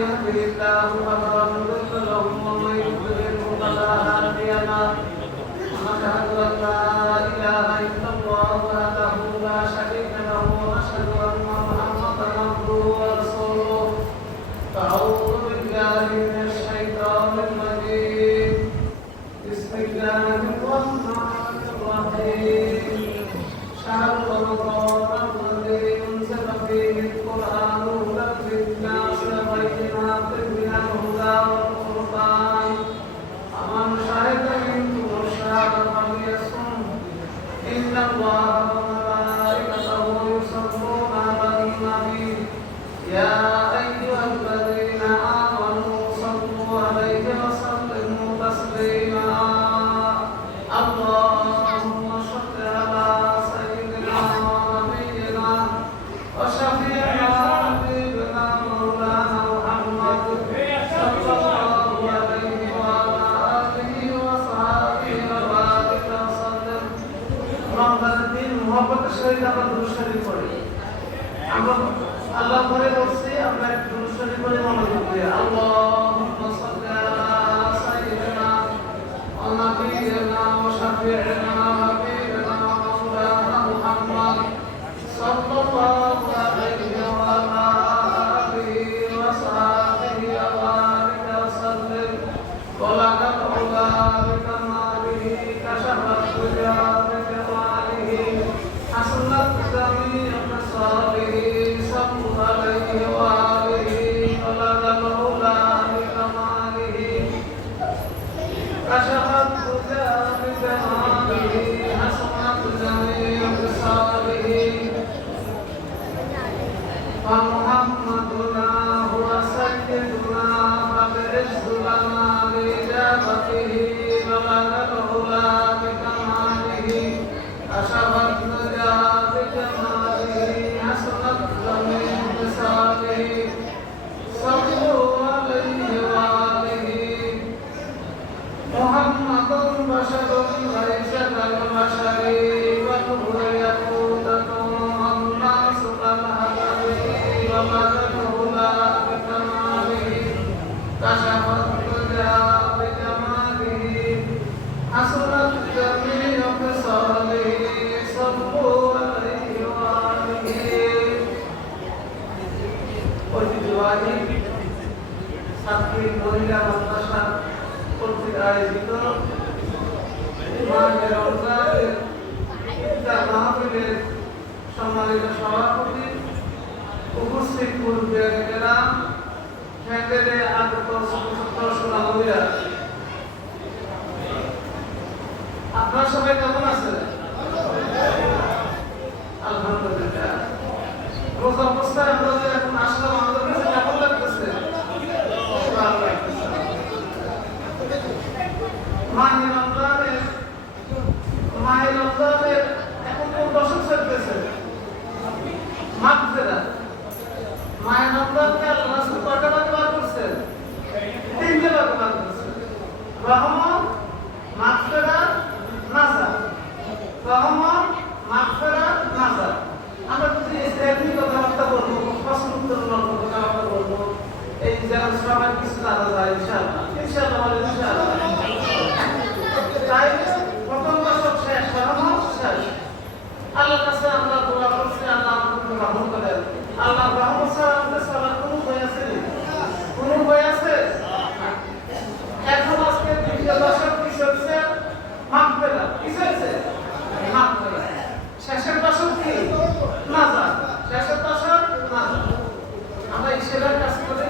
يهده الله فلا مضل له ومن يضلل فلا هادي له ونشهد أن لا إله إلا الله وحده لا شريك له ونشهد أن محمدا عبده ورسوله أعوذ بالله من الشيطان الرجيم بسم الله الرحمن الرحيم شهر رمضان الذي أنزل فيه القرآن هدى للناس وبينات من الهدى والفرقان فمن شهد منكم الشهر فليصم إن الله وملائكته يصلون على النبي يا أيها الذين آمنوا صلوا عليه وسلموا تسليما اللهم صل على سيدنا ونبينا وشفيعنا حبيبنا مولانا محمد صلى الله عليه وعلى آله وصحبه وبارك وسلم رمضان الدين محبت الشريف আমরা দুরূদ শরীফ পড়ি আমরা আল্লাহ করে বলছি আমরা দুরূদ শরীফ পড়ে মনোযোগ দিই আল্লাহুম্মা সাল্লি আলা সাইয়্যিদিনা ওয়া নাবিয়িনা ওয়া শাফি'িনা হাবিবিনা মাওলানা মুহাম্মদ সাল্লাল্লাহু আলাইহি ওয়া আলা আলিহি ওয়া সাহবিহি ওয়া বারিক ওয়া সাল্লিম ওয়ালাকাল উলা বিকামালিহি কাশাফাত দুজা বিকামালিহি হাসানাত জামিআ মাসাবিহি সাল্lu আলাইহি ওয়া আলিহি ওয়ালাকাল উলা বিকামালিহি কাশাফাত দুজা বিকামালিহি হাসানাত জামিআ মাসাবিহি فمحمدنا هو سيدنا فبعز لنا بإجابته بلغ العلا بكماله كشف الدجى بجماله حسنت جميع خصاله صلوا عليه وآله محمد بشر ليس كالبشر وهو يقودة الناس كالهدر وبلغه لا بكماله كشف الدجى بجماله حسنت جميع خصاله صلوا عليه وآله ঐতিহ্যবাহী ছাত্রী মহিলা মাদ্রাসা কর্তৃক আয়োজিত মাহে রমজানের ইফতার মাহফিলের সম্মানিত সভাপতি উপস্থিত মুরব্বিয়ানেরা প্যান্ডেলে আগত ছোট সোনামণিরা আপনারা সবাই কেমন আছেন? আলহামদুলিল্লাহ। রোজ অবস্থায় আমরা যে এখন আসলাম আমাদের কাছে কেমন লাগতেছে? ভালো লাগতেছে। মাহে রমজানের এখন কোন দশক চলতেছে? মাগফিরাত। মাহে রমজানকে আল্লাহ রাসূল কয়টা ভাগে ভাগ করছেন? তিনটে ভাগে ভাগ করছেন। রহমত, মাগফিরাত, নাজাত। রহমত, মাগফিরাত, নাজাত। আমরা যদি ইসলামী কথাবার্তা বলবো, প্রশ্ন উত্তর কথাবার্তা বলবো, এই যেন সবাই কিছু জানা যায় ইনশাআল্লাহ। ইনশাআল্লাহ। তাই প্রথম দশক শেষ, রহমত শেষ। আল্লাহর কাছে আমরা দোয়া করছি আল্লাহ আমাদেরকে রহমত করেন। আল্লাহ রহমত ছাড়া আমাদের চলার কোনো উপায় আছে? কোনো উপায় আছে? এখন আজকে দ্বিতীয় দশক কি চলছে? মাগফিরাত। কি চলছে? মাগফিরাত। শেষের দশক কি? নাজাত। শেষের দশক নাজাত। আমরা ঈশ্বরের কাজ করে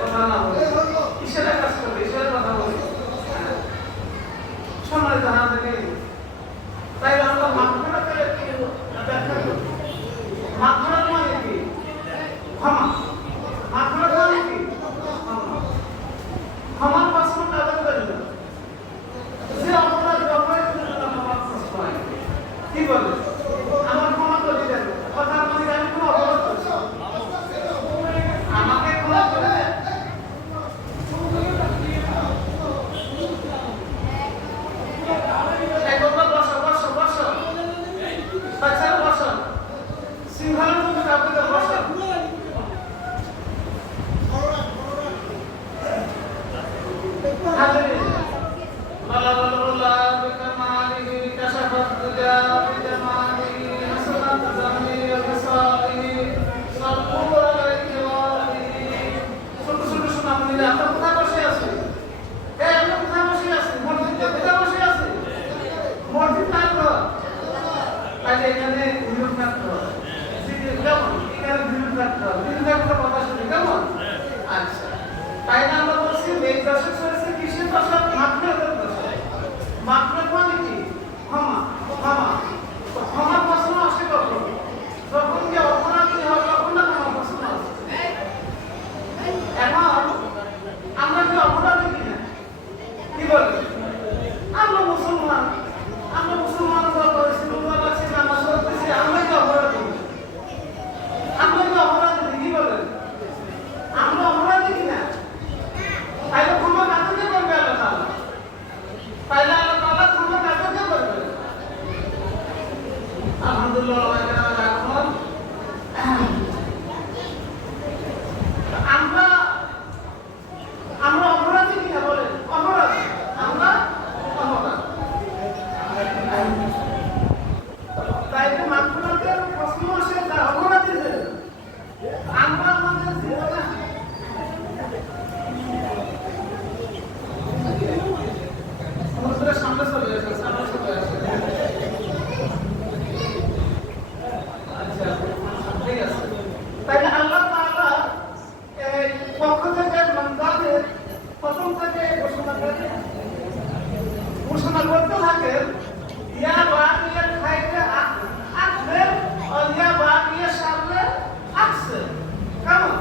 কথা না বলি, ঈশ্বরের কাজ করি, ঈশ্বরের কথা বলি। সম্মানিত হাজিরিন, তাই আমরা মাগফিরাতের কি ব্যাখ্যা করি? মাগফিরাত মানে কি? ক্ষমা। মাগফিরাত মানে কি? ক্ষমার পাসপোর্ট আদায় করি না। যে অপরাধ ব্যবহার করে ক্ষমার পাসপোর্ট কি বলে? আমার ক্ষমা করে দেন। কথার মানে আমি কোনো অপরাধ করছি, আমাকে ক্ষমা করে দেন। বসো। সিংহার মধ্যে যাবে বসো। আমরা আমাদের জীবনে সামনে চলে আসে, সামনে চলে আসে। আচ্ছা, ঠিক আছে। তাইলে আল্লাহ তাআলা এই পক্ষ থেকে রমজানের প্রথম থেকে ঘোষণা করতে থাকেন, ইয়া বাকিয়াল খাইরে আসবে আর ইয়া বাকিয়াল সামনে আসছে। কেমন?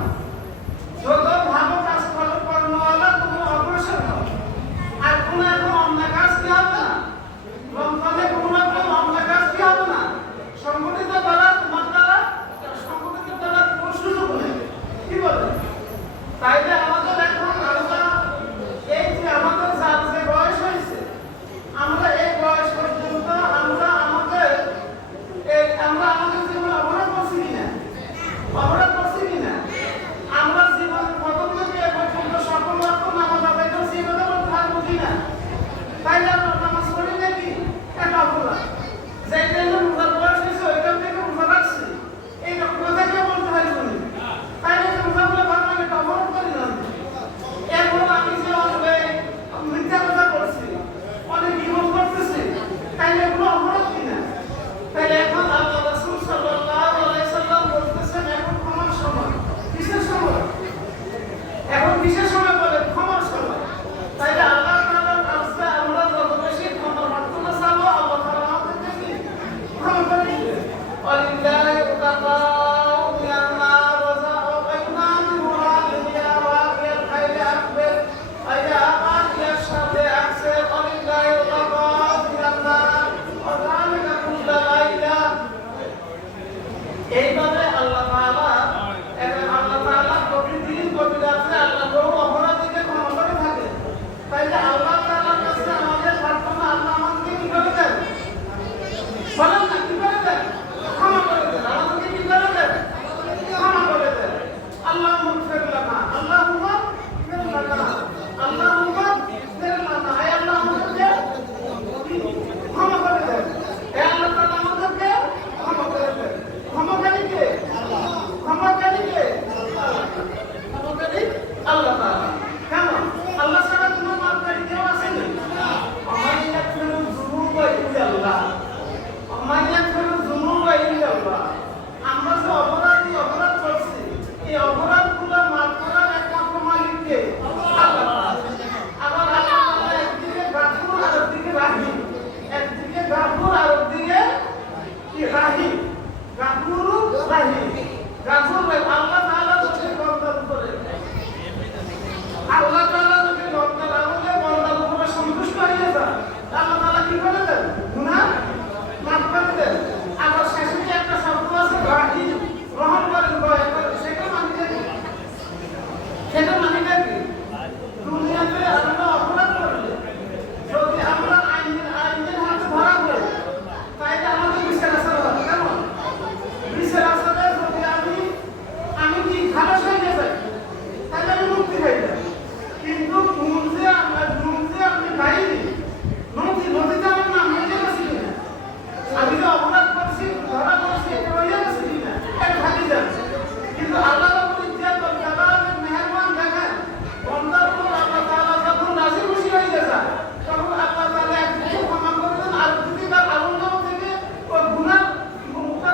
যত ভালো কাজ করো কর্মওয়ালা তুমি অগ্রসর হও। আর কোন এখন অন্য কাজ কি হবে না? রমজানে কোন এখন অন্য কাজ কি হবে না? সংগঠিত করার তোমার দ্বারা সংগঠিত করার কোনো সুযোগ নেই। কি বলে? তাইলে আমাদের এখন আমরা এই যে আমাদের যার যে বয়স হয়েছে, আমরা এই বয়স পর্যন্ত আমরা আমাদের জীবনে অপরাধ করছি কিনা? অপরাধ করছি কিনা? আমরা জীবনের প্রথম থেকে এ পর্যন্ত সকল ওয়াক্ত নামাজ আদায় করছি, এভাবে বলতে পারবো কিনা? তাইলে আমরা নামাজ পড়ি নাকি? এটা অপরাধ। যেই জন্য রোজার বয়স হয়েছে ওইখান থেকে রোজা রাখছি, এই রোজা কেউ বলতে পারবো না। তাইলে রোজা বলে ভাবলাম এটা অপরাধ করি না। এরপর আমি যে অনেক মিথ্যা কথা করছি, অনেক বিপদ করতেছি, তাইলে এগুলো অপরাধ কিনা? তাইলে এখন আল্লাহ রাসূল সাল্লাল্লাহু আলাইহি সাল্লাম বলতেছেন এখন ক্ষমার সময়। কিসের সময়? এখন কিসের সময় বলে? ক্ষমার সময়। তাইলে আল্লাহ তাআলার কাছে আমরা যত বেশি ক্ষমার প্রার্থনা চাবো, আল্লাহ তাআলা আমাদেরকে কি ক্ষমা করে দিবেন। ওয়ালিল্লাহি উতাকাউ মিনান নার ওয়া যাওয়াইনা মিন ইয়া ওয়াকিল খাইরে আকবার আইয়া আকিয়ার সাথে আছে। ওয়ালিল্লাহি উতাকাউ মিনান নার ওয়া যালিকা কুল্লা লাইলা। এইভাবে আল্লাহ তাআলা প্রতিদিন প্রতি রাত্রে আল্লাহ বহু অপরাধীকে ক্ষমা করে থাকেন। তাইলে আল্লাহ তাআলার কাছে আমাদের প্রার্থনা, আল্লাহ আমাদেরকে কি করে দেন? বলেন না, কি করে দেন? ক্ষমা করে দেন। আমাদেরকে কি করে দেন? ক্ষমা করে দেন। আল্লাহুম্মা ইগফির লানা, আল্লাহুম্মা ইগফির লানা, আল্লাহুম্মা ইগফির লানা। হে আল্লাহ আমাদেরকে ক্ষমা করে দেন। হে আল্লাহ তাআলা আমাদেরকে ক্ষমা করে দেন। ক্ষমাকারী কে? ক্ষমাকারী কে? আল্লাহ তাআলা। কেমন? আল্লাহ ছাড়া কোনো মাপকারী কেউ আছে না। আমার ইয়াগফিরু যুনুবা ইল্লাল্লাহ, আমার ইয়াগফিরু যুনুবা ইল্লাল্লাহ। আমরা যে অপরাধ করছি, এই অপরাধগুলো মাফ করার একমাত্র মালিক কে? আল্লাহ তাআলা। আবার আল্লাহ তাআলা একদিকে গাফুর আর একদিকে রাহিম, একদিকে গাফুর আর একদিকে কি রাহিম। গাফুর রাহিম, গাফুর আল্লাহ তাআলা যদি বান্দার উপরে আল্লাহ তাআলা যদি বান্দার আমলে বান্দার উপরে সন্তুষ্ট হয়ে যায়, আল্লাহ তাআলা কি করে দেন? গুনাহ মাফ করে দেন। আবার শেষে একটা শব্দ আছে রাহিম, রহম করেন, দয়া করেন। সেটা মানে কি? সেটা মানে কি? দুনিয়াতে আমরা অপরাধ করলে যদি আমরা আইনের হাতে ধরা পড়ি, তাইলে আমাদের বিচার আসার হবে। কেমন? বিচার আসারে যদি আমি কি খালাস হয়ে যাই, তাহলে আমি মুক্তি হয়ে যাই। কিন্তু নুন যে আপনি পাইনি, নদীতে আমার নাম হয়ে গেছে কিনা? আমি যে অপরাধ করছি, ধরা করছি, এটা হয়ে গেছে কিনা? এটা থাকি যাচ্ছে। কিন্তু আল্লাহ রাব্বুল ইজ্জত ওয়াল জালালের মেহেরবান দেখেন, বান্দার উপর আল্লাহ তাআলা যখন রাজি খুশি হয়ে যায়, তখন আল্লাহ তাআলা একদিকে ক্ষমা করে দেন, আর একদিকে তার আমলনামা থেকে ওই গুনাহ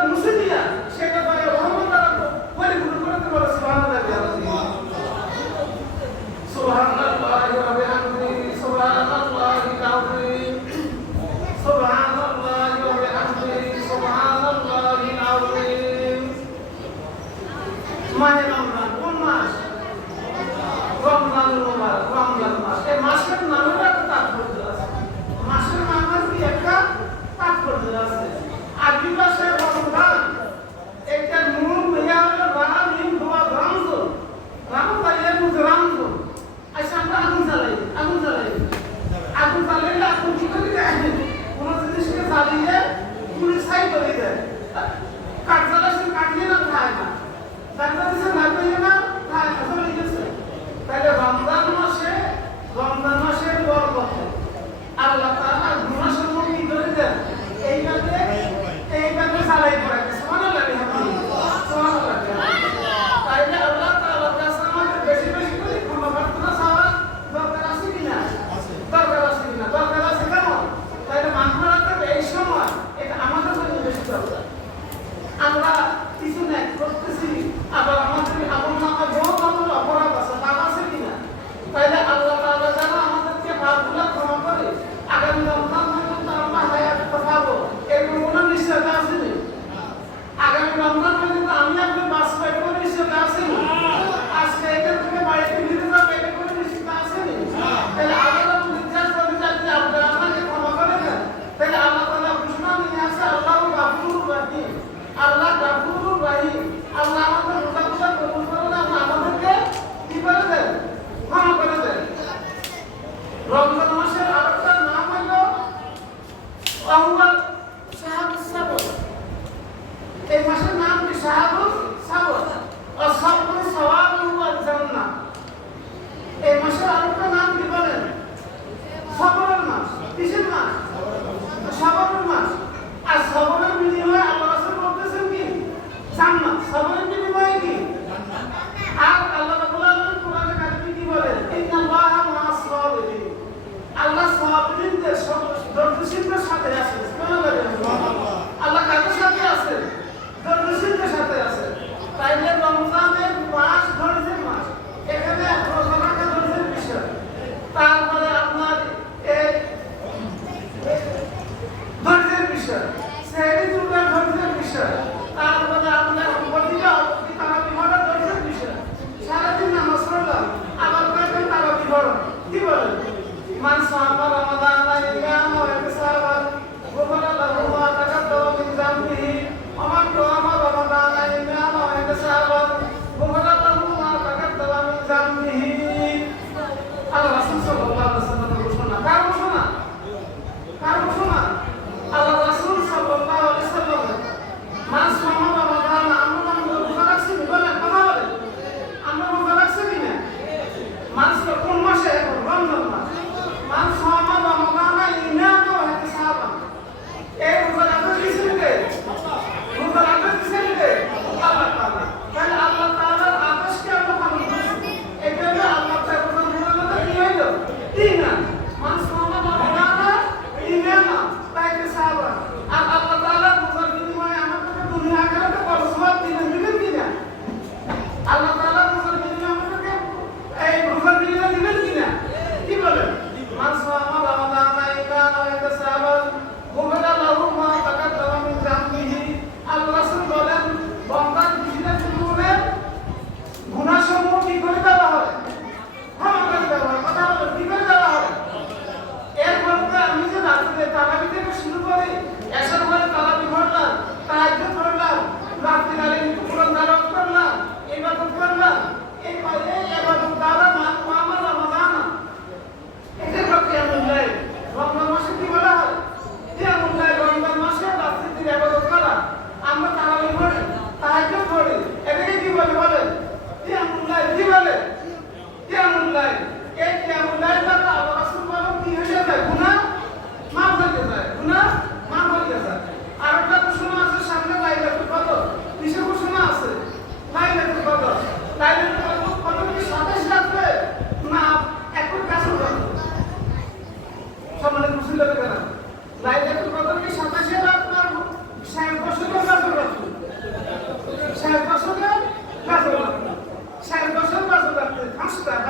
মুছে দিয়া সেটা দয়া রহমত দ্বারা পরিপূর্ণ করে দিতে পারে। সুবহানাল্লাহি ওয়া বিহামদিহি, সুবহানাল্লাহিল আযীম, সুবহানাল্লাহি ওয়া বিহামদিহি, সুবহানাল্লাহিল আযীম। মাহে রমজান কোন মাস? রমজানুল মুবারক, রমজান মাস। এই মাসের নামের একটা তাৎপর্য আছে। মাসের নামের কি একটা তাৎপর্য আছে। আরবি ভাষায় রমজান এটা নুন ইয়া হলো রাম মিম দোয়া রামজ, রাম তাইলে বুঝ রামজ। আচ্ছা আমরা আগুন জ্বালাই, জ্বালাইলে আগুন কি করে দেয়? কোন জিনিসকে জ্বালিয়ে পুরো ছাই করে দেয়। কাঠ জ্বালাইছে, কাটিয়ে না খায় না, ডাক্তার দিচ্ছে না খাইয়ে না খায় না, চলে গেছে। তাহলে রমজান মাসে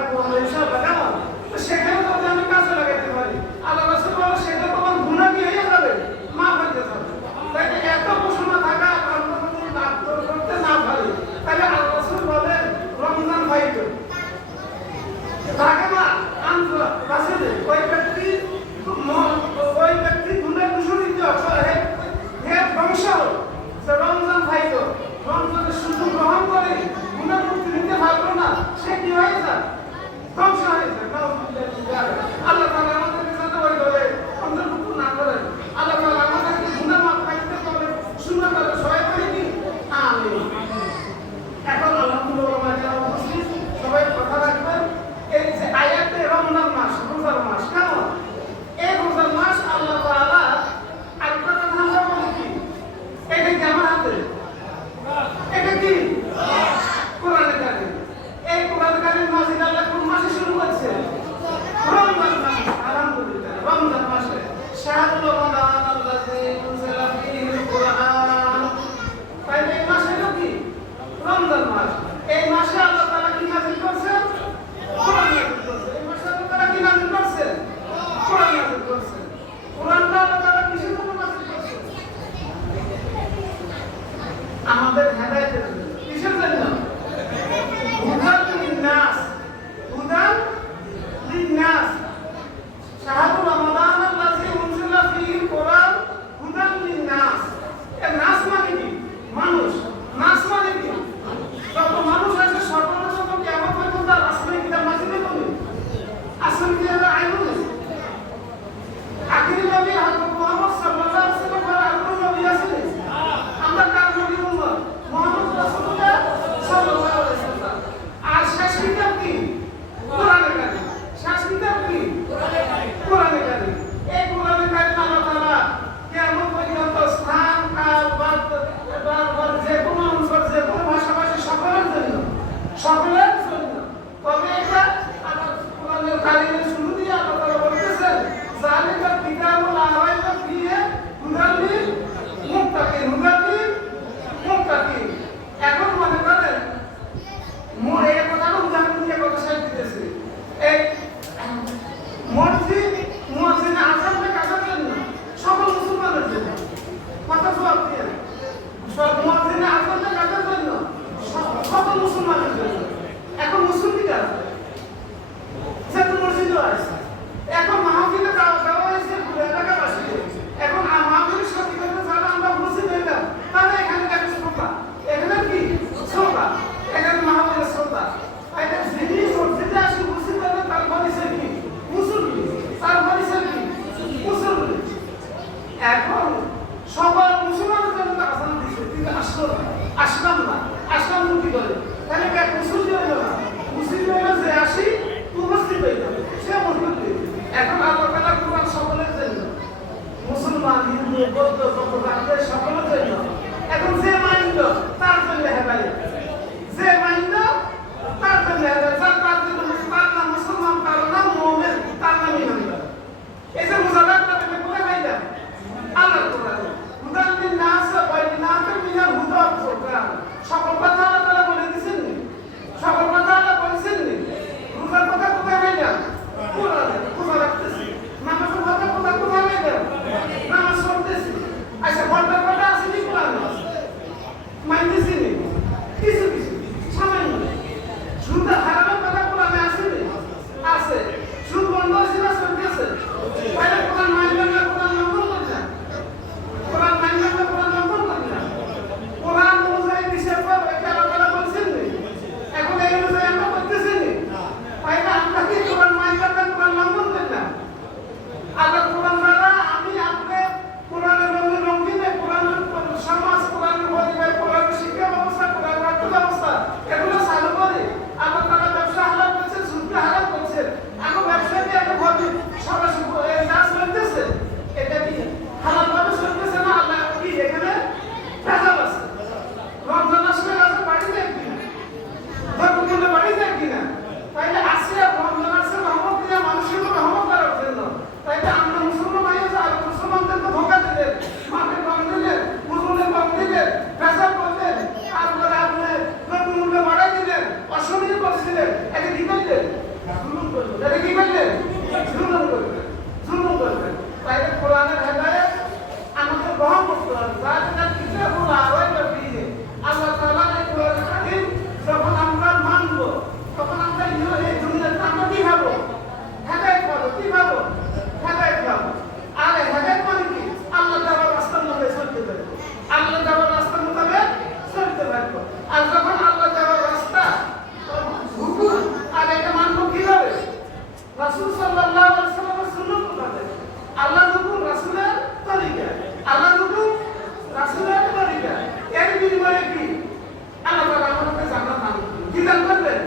থাকবো আমরা ইনশাআল্লাহ, কেমন? তো সেখানে যদি আমি কাজে লাগাতে পারি, আল্লাহ রাসূল বলে সেটা তোমার গুনাহ কি হয়ে যাবে, মাফ হয়ে যাবে। তাই এত ঘোষণা থাকা আমরা যদি না করতে না পারি, তাহলে আল্লাহ রাসূল বলেন রমজান পাইব তাকে না আনতো রাসূল ওই ব্যক্তি গুনাহ দূষিত হয় হে বংশ রমজান পাইব, রমজানের সুযোগ গ্রহণ করে গুনাহ মুক্তি নিতে পারলো না, সে কি হয়ে যায়, ধ্বংস হয়ে যায়। আল্লাহ তাআলা আমাদেরকে যাতে ওই দলে অন্তর্ভুক্ত না করেন, আল্লাহ তাআলা আমাদেরকে গুনাহ মাফ করতে পারে, সুন্দর করে সহায় করে কি আমিন। এখন আলহামদুলিল্লাহ উপস্থিত সবাই কথা রাখবেন। এই যে আয়াতে রমজান মাস, রোজার মাস, কেমন? এই রোজার মাস আল্লাহ তাআলা আরেকটা কথা আমরা বলি কি, এটা কি আমার হাতে, এটা কি কোরআনে কারিম। এই কোরআনে কারিম মাসে আল্লাহ কোন মাসে শুরু করছে, রমজান মাসে। আলহামদুলিল্লাহ রমজান মাসে শাহরুল রমাদান আল্লাযী উনজিলা ফীহিল কুরআন। তাই এই মাসে কি রমজান মাস, এই মাসে আল্লাহ তাআলা কি নাযিল করেছেন, কোরআন নাযিল করেছেন। এই মাসে আল্লাহ তাআলা কি নাযিল করেছেন, কোরআন নাযিল করেছেন। কোরআনটা আল্লাহ তাআলা কিসের জন্য নাযিল করেছেন, আমাদের হেদায়েতের জন্য। কিসের জন্য? হুদান লিন-নাস, হুদান লিন-নাস। শাহরুল রমাদান আল্লাযী উনজিলা ফীহিল কুরআন হুদান লিন-নাস। এর নাস মানে কি, মানুষ। নাস মানে কি, যত মানুষ আছে সকলের জন্য কিয়ামত পর্যন্ত আসলে কিতাব নাযিল হবে, আসলে কি আইনুল আখিরি নবী হযরত মুহাম্মদ সাল্লাল্লাহু আলাইহি ওয়াসাল্লাম আর আখিরি নবী আছেন। আমরা কার নবী উম্মত, মুহাম্মদ রাসূলুল্লাহ সাল্লাল্লাহু আলাইহি ওয়াসাল্লাম। আর শেষ কিতাব কি, কোরআনে কারীম। শেষ কিতাব কি, কোরআনে কারীম। এই কোরআনে কারীম আল্লাহ তাআলা কিয়ামত পর্যন্ত স্থান কাল বাদ যে কোনো অঞ্চল যে কোনো ভাষাভাষী সকলের জন্য, সকলের জন্য। তবে এটা আল্লাহ কোরআনের কারীমের শুরু দিয়ে আল্লাহ তাআলা বলতেছেন যালিকাল কিতাবু লা রাইবা ফীহি হুদাল লিল মুত্তাকিন, হুদাল লিল মুত্তাকিন। এখন মনে করেন মোর এই কথাটা উদাহরণ দিয়ে কথা শেষ দিতেছি। এই মসজিদ মুয়াজ্জিন আযানটা কাদের জন্য, সকল মুসলমানের জন্য। কথা জবাব দিয়ে সব মুয়াজ্জিন আযানটা কাদের জন্য, সকল মুসলমানের জন্য। এখন মুসলিম আছে যেহেতু মসজিদও আছে, এখন মাহফিলে দেওয়া হয়েছে এলাকাবাসী। এখন মাহফিলের সাথে যারা আমরা মসজিদ হইলাম তারা এখানে দেখে শ্রোতা, এখানে কি শ্রোতা, এখানে মাহফিলের শ্রোতা। এখানে যিনি মসজিদে আসে মসজিদ হইলেন তার পরিচয় কি, মুসলমান। তার পরিচয় কি, মুসলমান। এখন সবার মুসলমানের জন্য আজান দিচ্ছে, কিন্তু আসলাম না, আসলাম কি করে, তাহলে মুসলমান এটা কি করলেন? জুলুম করলেন, জুলুম করলেন। তাই কোরআনের হেদায়েত আমাকে গ্রহণ করতে হবে। যার কিতাবুল আওয়াইবা ফিহি, আল্লাহ তাআলা এই কোরআনের হাদিস যখন আমরা মানব, তখন আমরা এই দুনিয়াতে আমরা কি পাবো? হেদায়েত পাবো। কি পাবো? হেদায়েত পাবো। আর হেদায়েত মানে কি? আল্লাহ তাআলার রাস্তার মধ্যে চলতে পারবো, আল্লাহ তাআলার রাস্তার মোতাবেক চলতে পারবো। আর যখন আল্লাহ তাআলার রাস্তা হুকুম আর এটা মানব কিভাবে? রাসূল সাল্লাল্লাহু আলাইহি ওয়াসাল্লামের সুন্নাত মোতাবেক। আল্লাহর হুকুম রাসূলের তরিকা, আল্লাহর হুকুম রাসূলের তরিকা। এর বিনিময়ে কি? আল্লাহ তাআলা আমাদেরকে জান্নাত দান করবেন। কি দান করবেন?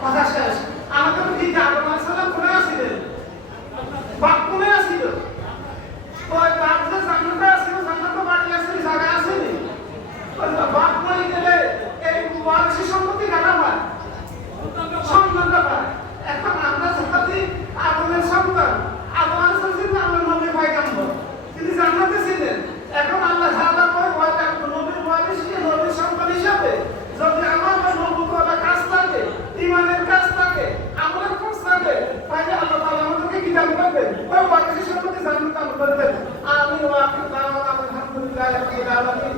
কথা শেষ। আমাদের কি আদম আলাইহিস সালাম কোনে আসিলেন? বাপ কোনে আসিল? ওই বাপ যে জান্নাতে আসিল, জান্নাতে বাড়ি আসিল, জায়গা আসেনি। বাপ মরে গেলে এই ওয়ারিশ সম্পত্তি কাটা হয়, সন্তানটা পায়। এখন আমরা যেখানে আদমের সন্তান, আদম আলাইহিস সালাম আমরা নবী পয়গম্বর, তিনি জান্নাতে ছিলেন। এখন আল্লাহ তাআলা কয় নবীর ওয়ারিশকে নবীর সন্তান হিসাবে যদি আমার নবুয়ত কাজ থাকে, ঈমানের কাজ থাকে, আমলের কাজ থাকে, তাহলে আল্লাহ তাআলা আমাদেরকে কি দান করবেন? ওই ওয়ারিশ সম্পত্তি জান্নাত দান করবেন। আমিন ওয়া আখির দাওয়ানা আলহামদুলিল্লাহি রাব্বিল আলামিন।